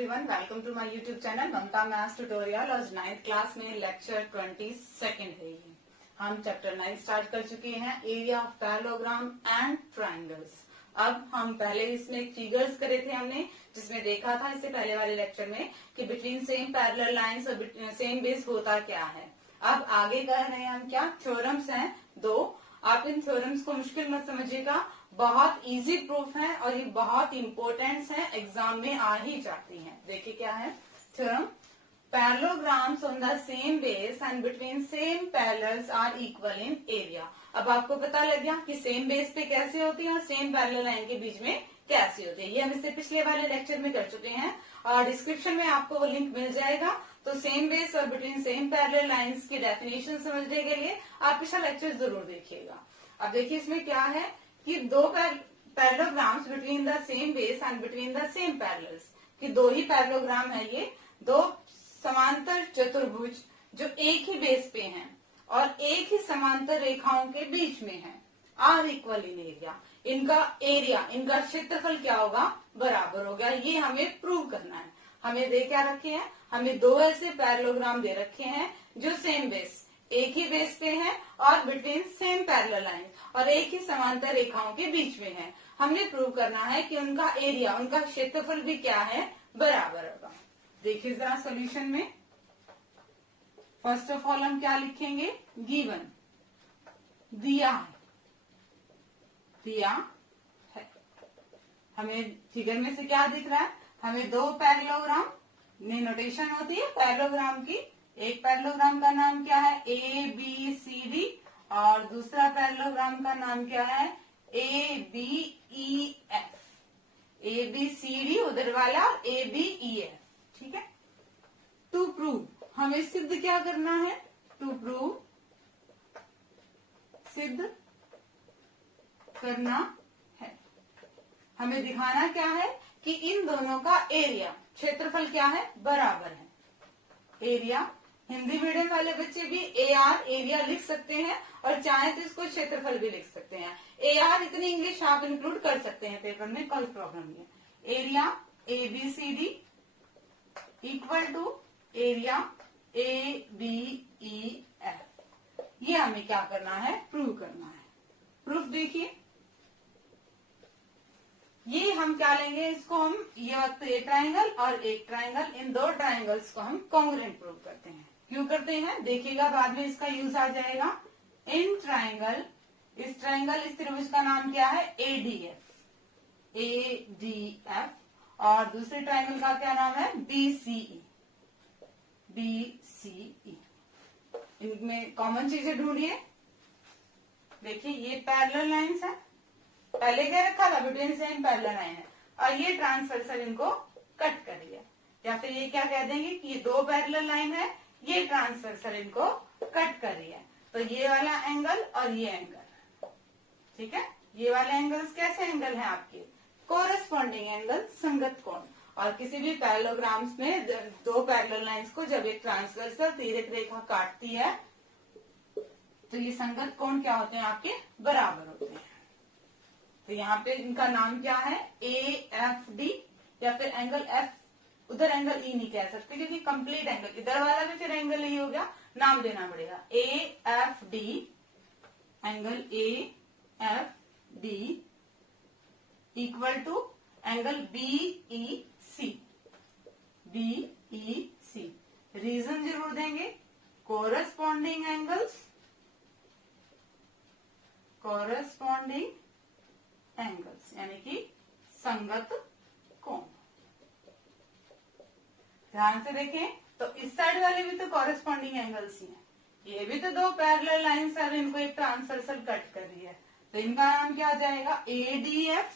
Everyone, welcome to my YouTube channel Mamta maths tutorial. आज 9th class में lecture 22 है ये। हम चैप्टर 9 स्टार्ट कर चुके हैं, area of parallelogram and triangles. अब हम पहले इसमें फिगर्स करे थे हमने, जिसमें देखा था इससे पहले वाले लेक्चर में कि बिटवीन सेम पैरेलल लाइंस और सेम बेस होता क्या है। अब आगे कर रहे हैं हम क्या, थ्योरम्स हैं दो। आप इन थ्योरम्स को मुश्किल मत समझिएगा, बहुत इजी प्रूफ है और ये बहुत इंपॉर्टेंट है, एग्जाम में आ ही जाती हैं। देखिए क्या है theorem, parallelograms on the same base and between same parallels are equal in area. अब आपको पता लग गया कि सेम बेस पे कैसे होती है और सेम पैरेलल लाइन के बीच में कैसे होती है। ये हम इससे पिछले वाले लेक्चर में कर चुके हैं और डिस्क्रिप्शन में आपको वो लिंक मिल जाएगा। तो सेम बेस और बिटवीन सेम पैरेलल लाइंस की डेफिनेशन समझने के लिए आप पिछला लेक्चर जरूर देखिएगा। अब देखिए इसमें क्या है कि दो parallelograms between the same base and between the same parallels, कि दो ही पैरेललोग्राम है ये, दो समांतर चतुर्भुज जो एक ही बेस पे हैं और एक ही समांतर रेखाओं के बीच में है, आर इक्वल इन एरिया। इनका एरिया, इनका क्षेत्रफल क्या होगा, बराबर हो गया। ये हमें प्रूव करना है। हमें दे क्या रखे हैं, हमें दो ऐसे पैरेललोग्राम दे रखे हैं जो सेम बेस, एक ही बेस पे है और बिटवीन सेम पैरेलल लाइन और एक ही समांतर रेखाओं के बीच में है। हमने प्रूव करना है कि उनका एरिया, उनका क्षेत्रफल भी क्या है, बराबर होगा। देखिए जरा सॉल्यूशन में, फर्स्ट ऑफ ऑल हम क्या लिखेंगे, गिवन, दिया है। हमें फिगर में से क्या दिख रहा है, हमें दो पैरेललोग्राम में नोटेशन होती है पैरेललोग्राम की। एक पैरेललोग्राम का नाम क्या है, ए बी सी डी, और दूसरा पैरेललोग्राम का नाम क्या है, A B E F. A B C D उधर वाला, ए बी ई एफ, ठीक है। टू प्रूव, हमें सिद्ध क्या करना है, टू प्रूव, सिद्ध करना है। हमें दिखाना क्या है कि इन दोनों का एरिया, क्षेत्रफल क्या है, बराबर है। एरिया, हिंदी मीडियम वाले बच्चे भी AR एरिया लिख सकते हैं और चाहे तो इसको क्षेत्रफल भी लिख सकते हैं। AR इतनी इंग्लिश आप इंक्लूड कर सकते हैं पेपर में, कोई प्रॉब्लम नहीं है। Area ABCD equal to area ABEF। ये हमें क्या करना है, प्रूव करना है। प्रूफ देखिए, ये हम क्या लेंगे, इसको हम ये ट्रायंगल और एक ट्रायंगल, इन दो ट्रायंगल्स को हम कॉन्ग्रुएंट प्रूव करते हैं। क्यों करते हैं देखिएगा, बाद में इसका यूज आ जाएगा। इन ट्रायंगल, इस ट्रायंगल, इस त्रिभुज का नाम क्या है, ADF, और दूसरे ट्रायंगल का क्या नाम है, BCE। इनमें कॉमन चीजें ढूंढिए। देखिए ये पैरेलल लाइंस है, पहले क्या रखा था, बिटवीन सेम पैरेलल लाइन है, और ये ट्रांसवर्सल इनको कट कर दिया। या फिर ये क्या कह देंगे कि ये दो पैरेलल लाइन है, ये ट्रांसवर्सल इनको कट कर रही है। तो ये वाला एंगल और ये एंगल, ठीक है। ये वाले एंगल्स कैसे एंगल है आपके, कोरेस्पॉन्डिंग एंगल, संगत कोण। और किसी भी पैरेललोग्राम्स में दो पैरेलल लाइंस को जब एक ट्रांसवर्सल तिर्यक रेखा काटती है तो ये संगत कोण क्या होते हैं, आपके बराबर होते हैं। तो यहाँ पे इनका नाम क्या है, AFD, या फिर एंगल F, उधर एंगल E नहीं कह सकते क्योंकि कंप्लीट एंगल, इधर वाला भी फिर एंगल ही हो गया, नाम देना पड़ेगा। AFD, angle AFD equal to angle BEC। Reason जरूर देंगे, कोरेस्पॉन्डिंग एंगल्स, यानी कि संगत कोण। ध्यान से देखें तो इस साइड वाले भी तो कॉरेस्पॉन्डिंग एंगल्स ही हैं, ये भी तो दो पैरेलल लाइंस है, इनको एक ट्रांसवर्सल कट कर रही है, तो इनका नाम क्या आ जाएगा, ADF,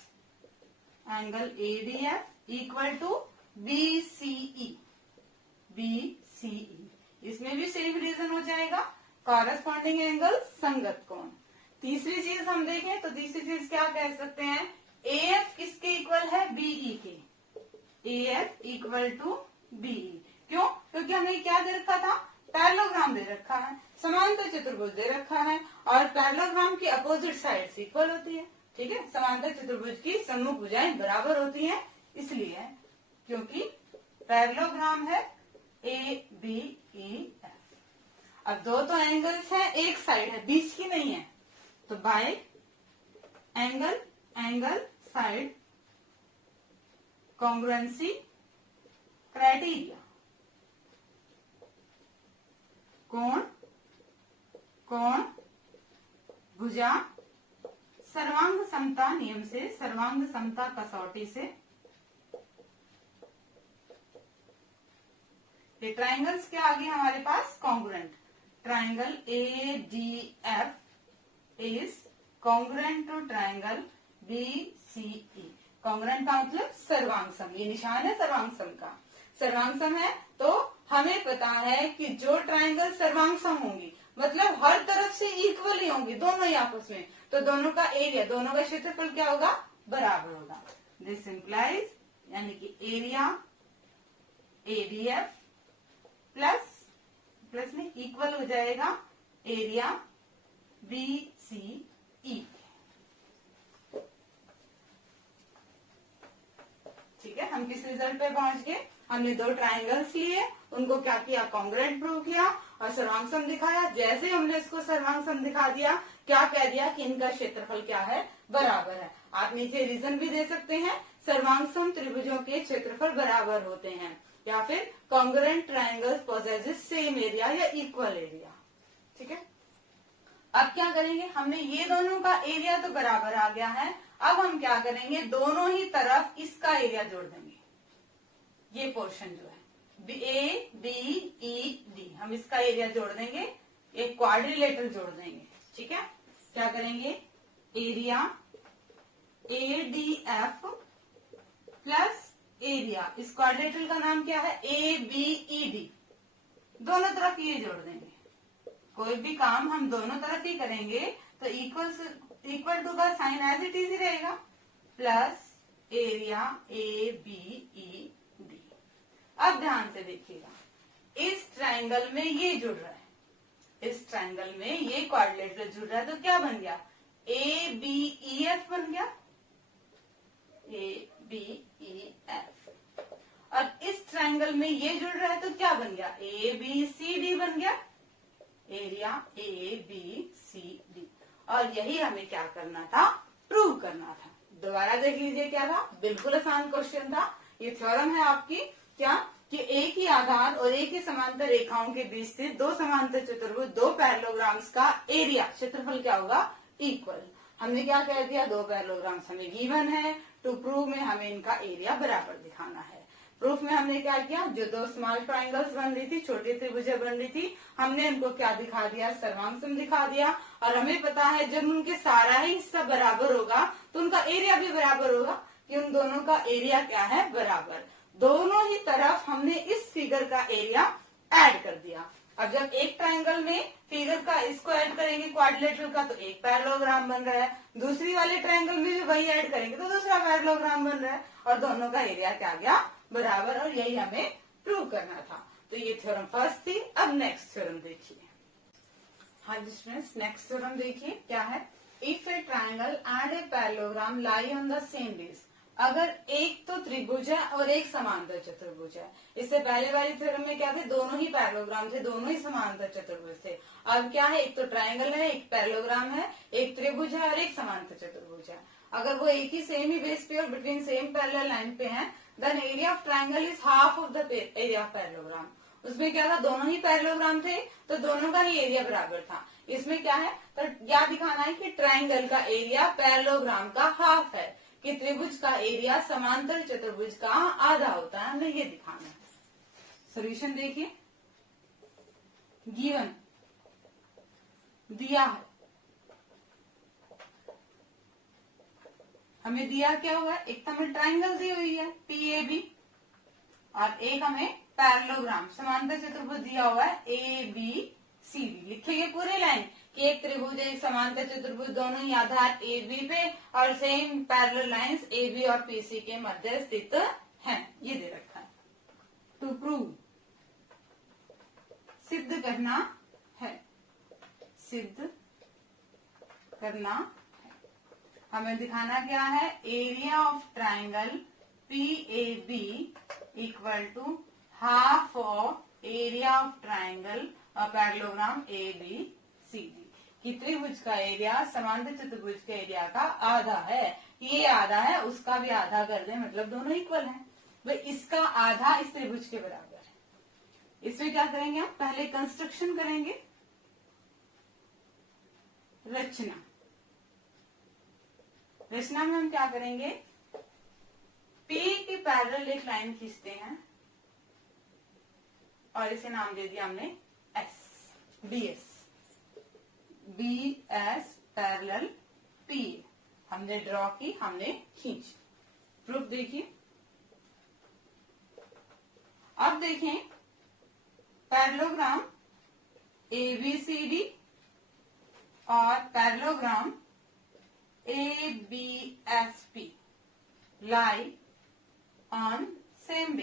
angle ADF equal to BCE। इसमें भी सेम रीजन हो जाएगा, कॉरेस्पॉन्डिंग एंगल, संगत कोण। तीसरी चीज हम देखें तो तीसरी चीज क्या कह सकते हैं, AF किसके इक्वल है, BE के। AF इक्वल टू BE, क्यों, क्योंकि हमने क्या दे रखा था, पैरेललोग्राम दे रखा है, समांतर चतुर्भुज दे रखा है, और पैरेललोग्राम की अपोजिट साइड्स इक्वल होती है, ठीक है। समांतर चतुर्भुज की सम्मुख भुजाएं बराबर होती हैं, इसलिए क्योंकि पैरेललोग्राम है ABEF। अब दो तो एंगल्स हैं, एक साइड है, बीच की नहीं है, तो bye angle angle side congruency criteria, कोण कोण भुजा सर्वांग समता नियम से, सर्वांग समता कसौटी से ये ट्राइंगल्स के आगे हमारे पास congruent, triangle ADF is congruent to triangle BCE। Congruent का मतलब सर्वांग सम, ये निशान है सर्वांग सम का। सर्वांग सम है तो हमें पता है कि जो ट्राइंगल सर्वांग सम होंगी मतलब हर तरफ से इक्वली होंगी, दोनों ही आपस में, तो दोनों का एरिया, दोनों का क्षेत्रफल क्या होगा, बराबर होगा। दिस इंप्लाइज यानी कि एरिया ADF प्लस में इक्वल हो जाएगा एरिया BCE। ठीक है, हम किस रिजल्ट पे पहुंच गए, हमने दो ट्राइंगल्स लिए, उनको क्या किया, कॉन्ग्रुएंट प्रूव किया और सर्वांग सम दिखाया। जैसे हमने इसको सर्वांग सम दिखा दिया, क्या कह दिया कि इनका क्षेत्रफल क्या है, बराबर है। आप नीचे रीजन भी दे सकते हैं, सर्वांग सम त्रिभुजों के क्षेत्रफल बराबर होते हैं, या फिर congruent triangles possesses same area या इक्वल एरिया। ठीक है, अब क्या करेंगे, हमने ये दोनों का एरिया तो बराबर आ गया है, अब हम क्या करेंगे, दोनों ही तरफ इसका एरिया जोड़ देंगे। ये पोर्शन जो है ABED, हम इसका एरिया जोड़ देंगे, एक क्वाड्रिलेटरल जोड़ देंगे। ठीक है, क्या करेंगे, एरिया ADF प्लस एरिया, इस क्वाड्रिलेटरल का नाम क्या है, ABED, दोनों तरफ ये जोड़ देंगे। कोई भी काम हम दोनों तरफ ही करेंगे तो इक्वल टू का साइन एज इट इज ही रहेगा, प्लस एरिया ABED। अब ध्यान से देखिएगा, इस ट्राइंगल में ये जुड़ रहा है, इस ट्राइंगल में ये क्वाड्रिलेटरल जुड़ रहा है, तो क्या बन गया, ABEF बन गया, ABEF। और इस ट्राइंगल में ये जुड़ रहा है तो क्या बन गया, ABCD बन गया, एरिया ABCD। और यही हमें क्या करना था, प्रूव करना था। दोबारा देख लीजिए क्या था, बिल्कुल आसान क्वेश्चन था। ये थ्योरम है आपकी, क्या कि एक ही आधार और एक ही समांतर रेखाओं के बीच स्थित दो समांतर चतुर्भुज, दो पैरेललोग्राम्स का एरिया, क्षेत्रफल क्या होगा, इक्वल। हमने क्या कह दिया, दो पैरेललोग्राम्स हमें गिवन है, टू प्रूव में हमें इनका एरिया बराबर दिखाना है। प्रूफ में हमने क्या किया, जो दो स्मॉल ट्राइंगल्स बन रही थी, छोटी त्रिभुजें बन रही थी, हमने इनको क्या दिखा दिया, सर्वांग सम दिखा दिया। और हमें पता है जब उनके सारा ही हिस्सा बराबर होगा तो उनका एरिया भी बराबर होगा, कि उन दोनों का एरिया क्या है, बराबर। दोनों ही तरफ हमने इस फिगर का एरिया ऐड कर दिया। अब जब एक ट्राइंगल में फिगर का इसको ऐड करेंगे क्वाड्रिलेटरल का, तो एक पैरेललोग्राम बन रहा है, दूसरी वाले ट्राइंगल में भी वही ऐड करेंगे तो दूसरा पैरेललोग्राम बन रहा है, और दोनों का एरिया क्या गया, बराबर। और यही हमें प्रूव करना था। तो ये थ्योरम फर्स्ट थी। अब नेक्स्ट थ्योरम देखिए। हाँ जी स्टूडेंट्स, नेक्स्ट थ्योरम देखिए क्या है, if A triangle and a parallelogram lie on the same base, अगर एक तो त्रिभुज है और एक समांतर चतुर्भुज है। इससे पहले वाली थ्योरम में क्या थे, दोनों ही पैरेललोग्राम थे, दोनों ही समांतर चतुर्भुज थे। अब क्या है, एक तो ट्राइंगल है, एक पैरेललोग्राम है, एक त्रिभुज है और एक समांतर चतुर्भुज है। अगर वो एक ही सेम ही बेस पे और बिटवीन सेम पैरेलल लाइन पे हैं, then area of triangle is half of the area of parallelogram. उसमें क्या था, दोनों ही पैरेललोग्राम थे तो दोनों का ही एरिया बराबर था। इसमें क्या है, तो क्या दिखाना है कि ट्राइंगल का एरिया पैरेललोग्राम का हाफ है, कि त्रिभुज का एरिया समांतर चतुर्भुज का आधा होता है, हमें ये दिखाना है। सॉल्यूशन देखिए, गिवन दिया है, हमें दिया क्या हुआ है, एक तो हमें ट्राइंगल दी हुई है PAB, और एक हमें पैरेललोग्राम समांतर चतुर्भुज दिया हुआ है ABCD। लिखेंगे पूरे लाइन कि एक त्रिभुज एक समांतर चतुर्भुज, दोनों ही आधार AB पे और सेम पैरेलल लाइंस AB और PC के मध्य स्थित हैं, ये दे रखा है। टू प्रूव, सिद्ध करना है, सिद्ध करना है। हमें दिखाना क्या है, area of triangle PAB equal equal to half of area of triangle parallelogram ABCD। कि त्रिभुज का एरिया समांतर चतुर्भुज के एरिया का आधा है, ये आधा है, उसका भी आधा कर दें, मतलब दोनों इक्वल हैं। भाई इसका आधा इस त्रिभुज के बराबर है। इसमें क्या करेंगे हम, पहले कंस्ट्रक्शन करेंगे, रचना। रचना में हम क्या करेंगे, P के पैरेलल एक लाइन खींचते हैं और इसे नाम दे दिया हमने BS पैरेलल P। हमने ड्रॉ की, हमने खींची। प्रूफ देखिए। अब देखें पैरेललोग्राम ABCD और parallelogram ABSP lie on same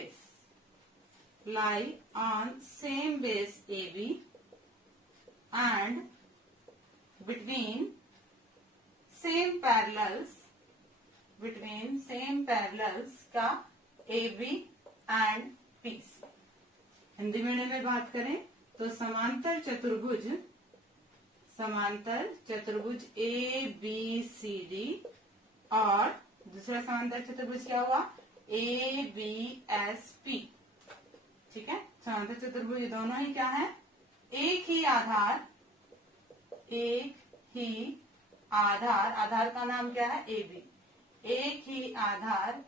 base AB and between same parallels का AB and PC। Hindi medium में बात करें तो समांतर चतुर्भुज ABCD और दूसरा समांतर चतुर्भुज क्या हुआ, ABSP। ठीक है, समांतर चतुर्भुज दोनों ही क्या है, एक ही आधार का नाम क्या है, AB। एक ही आधार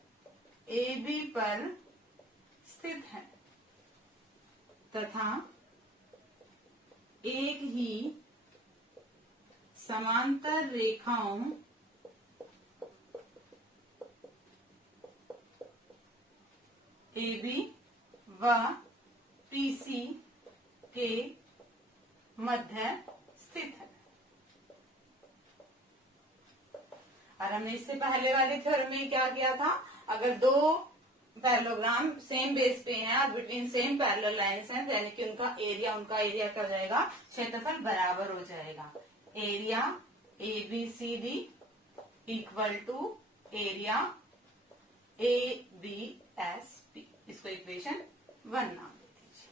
AB पर स्थित है तथा एक ही समांतर रेखाओं AB व PC के मध्य स्थित है। और हमने इससे पहले वाले थ्योरम में क्या किया था, अगर दो पैरेललोग्राम सेम बेस पे हैं और बिटवीन सेम पैरेलल लाइंस हैं, यानी कि उनका एरिया क्या हो जाएगा, क्षेत्रफल बराबर हो जाएगा। Area ABCD equal to area ABSP। इसको इक्वेशन 1 नाम दे दीजिए।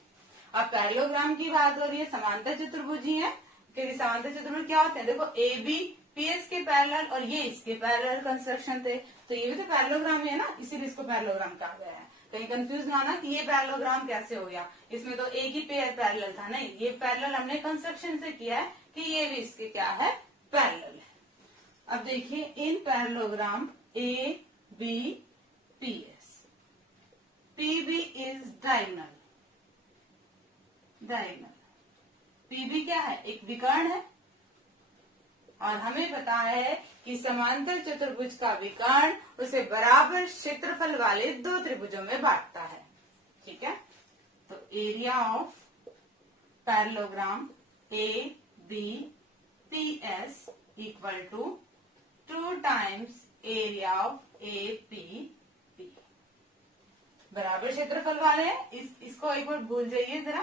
अब पैरेललोग्राम की बात हो रही है, समांतर चतुर्भुज ही है, क्योंकि समांतर चतुर्भुज क्या होते हैं, देखो ABPS के पैरेलल और ये इसके पैरेलल कंस्ट्रक्शन थे, तो ये भी तो पैरेललोग्राम है ना, इसीलिए इसको पैरेललोग्राम कहा गया है। कहीं कंफ्यूज ना होना कि ये पैरेललोग्राम कैसे हो गया, इसमें तो एक ही पेयर पैरेलल था, नहीं, ये पैरेलल हमने कंस्ट्रक्शन से किया है कि ये भी इसके क्या है, पैरेलल है। अब देखिए इन parallelogram ABPS, PB is diagonal. PB क्या है, एक विकर्ण है, और हमें पता है कि समांतर चतुर्भुज का विकर्ण उसे बराबर क्षेत्रफल वाले दो त्रिभुजों में बांटता है। ठीक है, तो area of parallelogram ABPS equal to 2 times area of APP। बराबर क्षेत्रफल वाले हैं, इसको एक बार भूल जाइए जरा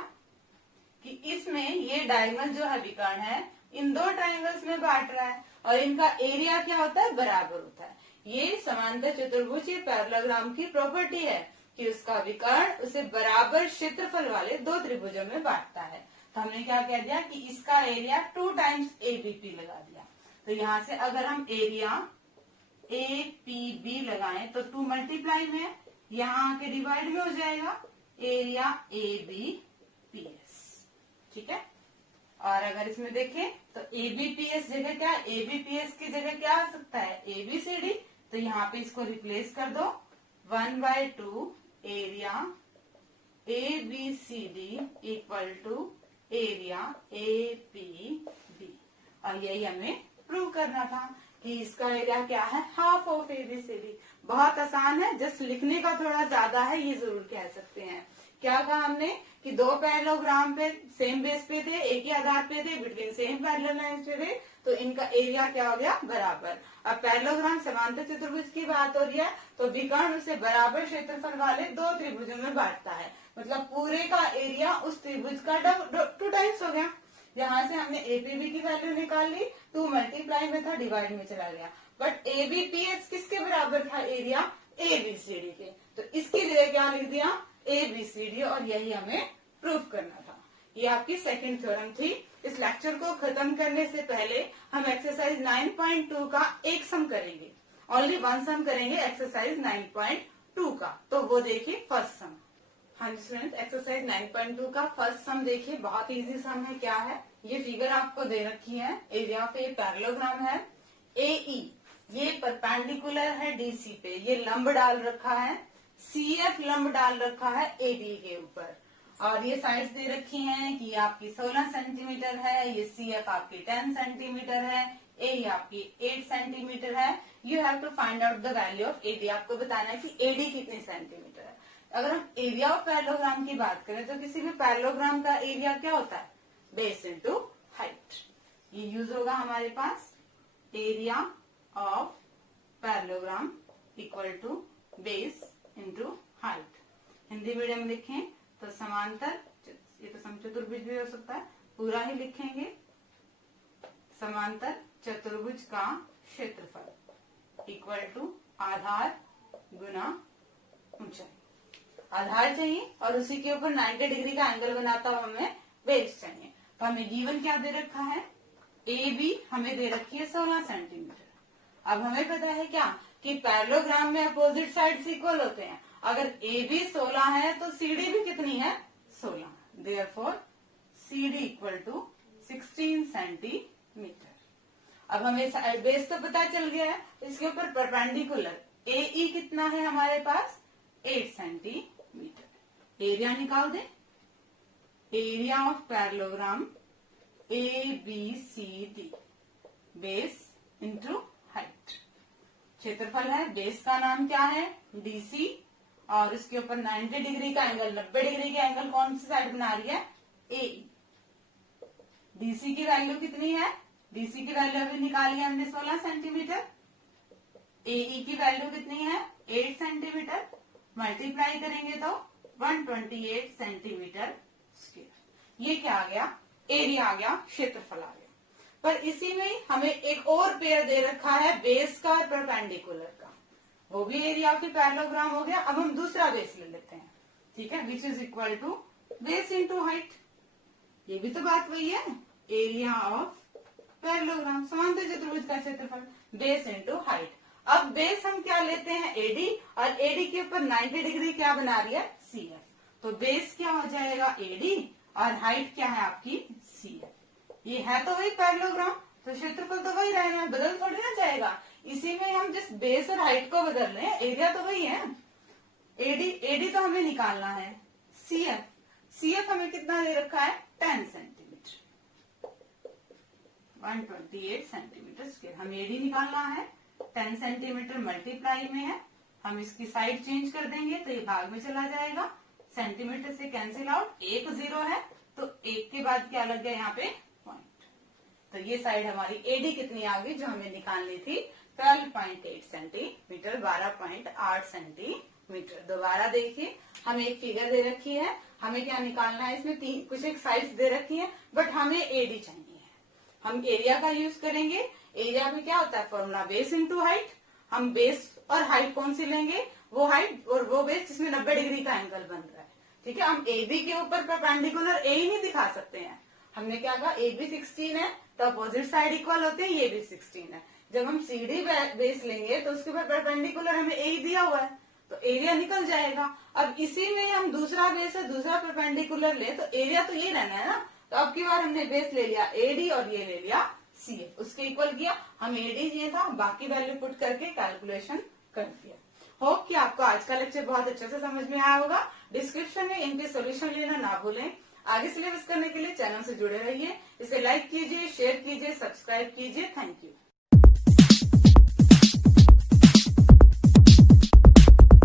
कि इसमें ये डायगोनल जो है विकर्ण है, इन दो ट्रायंगल्स में बांट रहा है और इनका एरिया क्या होता है, बराबर होता है। ये समांतर चतुर्भुज, ये पैरेललोग्राम की प्रॉपर्टी है कि उसका विकर्ण उसे बराबर क्षेत्रफल वाले दो त्रिभुजों में बांटता है। तो हमने क्या कह दिया कि इसका एरिया 2 टाइम्स ABP लगा दिया। तो यहाँ से अगर हम एरिया APB लगाएं तो 2 मल्टीप्लाई में यहाँ आके डिवाइड में हो जाएगा एरिया ABPS। ठीक है, और अगर इसमें देखें तो ABPS जगह क्या, ABPS की जगह क्या आ सकता है, ABCD। तो यहाँ पे इसको रिप्लेस कर दो, 1/2 area ABCD equal to area APB। और यही हमें प्रूव करना था कि इसका एरिया क्या है, हाफ ऑफ ABCD। बहुत आसान है, जस्ट लिखने का थोड़ा ज्यादा है, ये जरूर कह सकते हैं। क्या कहा हमने कि दो पैरेललोग्राम पे सेम बेस पे थे, एक ही आधार पे थे, बिटवीन सेम पैरेलल लाइंस पे थे, तो इनका एरिया क्या हो गया, बराबर। अब पैरेललोग्राम समांतर चतुर्भुज की बात हो रही है, तो विकर्ण उसे बराबर क्षेत्रफल वाले दो त्रिभुजों में बांटता है, मतलब पूरे का एरिया उस त्रिभुज का 2 टाइम्स हो गया। यहाँ से हमने APB की वैल्यू निकाल ली, 2 मल्टीप्लाई में था, डिवाइड में चला गया, बट ABPS किसके बराबर था, एरिया ABCD के, तो इसकी जगह क्या लिख दिया, ABCD और यही हमें प्रूव करना था। ये आपकी सेकंड थ्योरम थी। इस लेक्चर को खत्म करने से पहले हम एक्सरसाइज 9.2 का एक सम करेंगे, ओनली वन सम करेंगे एक्सरसाइज 9.2 का। तो वो देखिए फर्स्ट सम। हाँ जी स्टूडेंट्स, एक्सरसाइज 9.2 का फर्स्ट सम देखिए, बहुत इजी सम है। क्या है ये फिगर आपको दे रखी है, एरिया ऑफ ए पैरेललोग्राम है AE, ये परपेंडिकुलर है DC पे, ये लंब डाल रखा है, CF लंब डाल रखा है AD के ऊपर, और ये साइड्स दे रखी हैं कि आपकी 16 सेंटीमीटर है, ये CF आपकी 10 सेंटीमीटर है, AE आपकी 8 सेंटीमीटर है। You have to find out the value of AD, आपको बताना है कि AD कितनी सेंटीमीटर है। अगर हम एरिया ऑफ पैरेललोग्राम की बात करें तो किसी भी पैरेललोग्राम का एरिया क्या होता है, बेस इंटू हाइट। ये यूज होगा हमारे पास, area of parallelogram equal to base into height. Hindi medium लिखें तो समांतर, ये तो समचतुर्भुज भी हो सकता है, पूरा ही लिखेंगे, समांतर चतुर्भुज का क्षेत्रफल इक्वल टू आधार गुना ऊंचाई। आधार चाहिए और उसी के ऊपर 90 डिग्री का एंगल बनाता हुआ हमें बेस चाहिए। तो हमें गिवन क्या दे रखा है, AB हमें दे रखी है 16 सेंटीमीटर। अब हमें पता है क्या कि पैरेललोग्राम में अपोजिट साइड्स इक्वल होते हैं। अगर AB 16 है तो CD भी कितनी है, 16। Therefore CD equal to 16 centimetre. अब हमें बेस तो पता चल गया है, इसके ऊपर परपेंडिकुलर AE कितना है हमारे पास, 8 सेंटीमीटर। एरिया निकाल दें, area of parallelogram ABCD, base into height. क्षेत्रफल है, बेस का नाम क्या है DC, और इसके ऊपर 90 डिग्री का एंगल, 90 डिग्री का एंगल कौन सी साइड बना रही है, AE। DC की वैल्यू कितनी है, DC की वैल्यू अभी निकाली हमने 16 सेंटीमीटर, AE की वैल्यू कितनी है 8 सेंटीमीटर, मल्टीप्लाई करेंगे तो 128 सेंटीमीटर स्क्वायर। ये क्या आ गया, एरिया आ गया, क्षेत्रफल आ गया। पर इसी में हमें एक और पेयर दे रखा है बेस का और परपेंडिकुलर का, वो भी एरिया ऑफ पैरेललोग्राम हो गया। अब हम दूसरा बेस ले लेते हैं, ठीक है, which is equal to base into height. ये भी तो बात वही है, एरिया ऑफ पैरेललोग्राम, समांतर चतुर्भुज का क्षेत्रफल, बेस इंटू हाइट। अब बेस हम क्या लेते हैं AD, और AD के ऊपर 90 डिग्री क्या बना रही है, CF। तो बेस क्या हो जाएगा AD और हाइट क्या है आपकी CF। ये है तो वही पैरेललोग्राम, तो क्षेत्रफल तो वही रहेगा, बदल थोड़ी ना जाएगा। इसी में हम जिस बेस और हाइट को बदल रहे हैं, एरिया तो वही है। AD तो हमें निकालना है, CF हमें कितना दे रखा है 10 सेंटीमीटर, 128 सेंटीमीटर स्क्वायर। हमें AD निकालना है, 10 सेंटीमीटर मल्टीप्लाई में है, हम इसकी साइड चेंज कर देंगे तो ये भाग में चला जाएगा, सेंटीमीटर से कैंसिल आउट, एक 0 है तो एक के बाद क्या लग गया यहाँ पे पॉइंट। तो ये साइड हमारी AD कितनी आ गई जो हमें निकालनी थी, 12.8 सेंटीमीटर, 12.8 सेंटीमीटर। दोबारा देखिए, हमें एक फिगर दे रखी है, हमें क्या निकालना है, इसमें कुछ एक साइड्स दे रखी है, बट हमें AD चाहिए है। हम एरिया का यूज करेंगे, एरिया में क्या होता है फॉर्मूला, बेस इंटू हाइट। हम बेस और हाइट कौन सी लेंगे, वो हाइट और वो बेस जिसमें 90 डिग्री का एंगल बन रहा है, ठीक है। हम AB के ऊपर परपेंडिकुलर AE नहीं दिखा सकते हैं, हमने क्या कहा AB 16 है तो अपोजिट साइड इक्वल होते हैं, ये भी 16 है। जब हम CD बेस लेंगे तो उसके ऊपर परपेंडिकुलर हमें AE दिया हुआ है, तो एरिया निकल जाएगा। अब इसी में हम दूसरा बेस है, दूसरा परपेंडिकुलर ले तो एरिया तो ये रहना है ना। तो अब की बार हमने बेस ले लिया AD और ये ले लिया CF, उसके इक्वल किया, हमें AD चाहिए था, बाकी वैल्यू पुट करके कैलकुलेशन कर दिया। होप कि आपको आज का लेक्चर बहुत अच्छे से समझ में आया होगा। डिस्क्रिप्शन में इनके सोल्यूशन लेना ना भूलें। आगे सिलेबस करने के लिए चैनल से जुड़े रहिए, इसे लाइक कीजिए, शेयर कीजिए, सब्सक्राइब कीजिए। Thank you.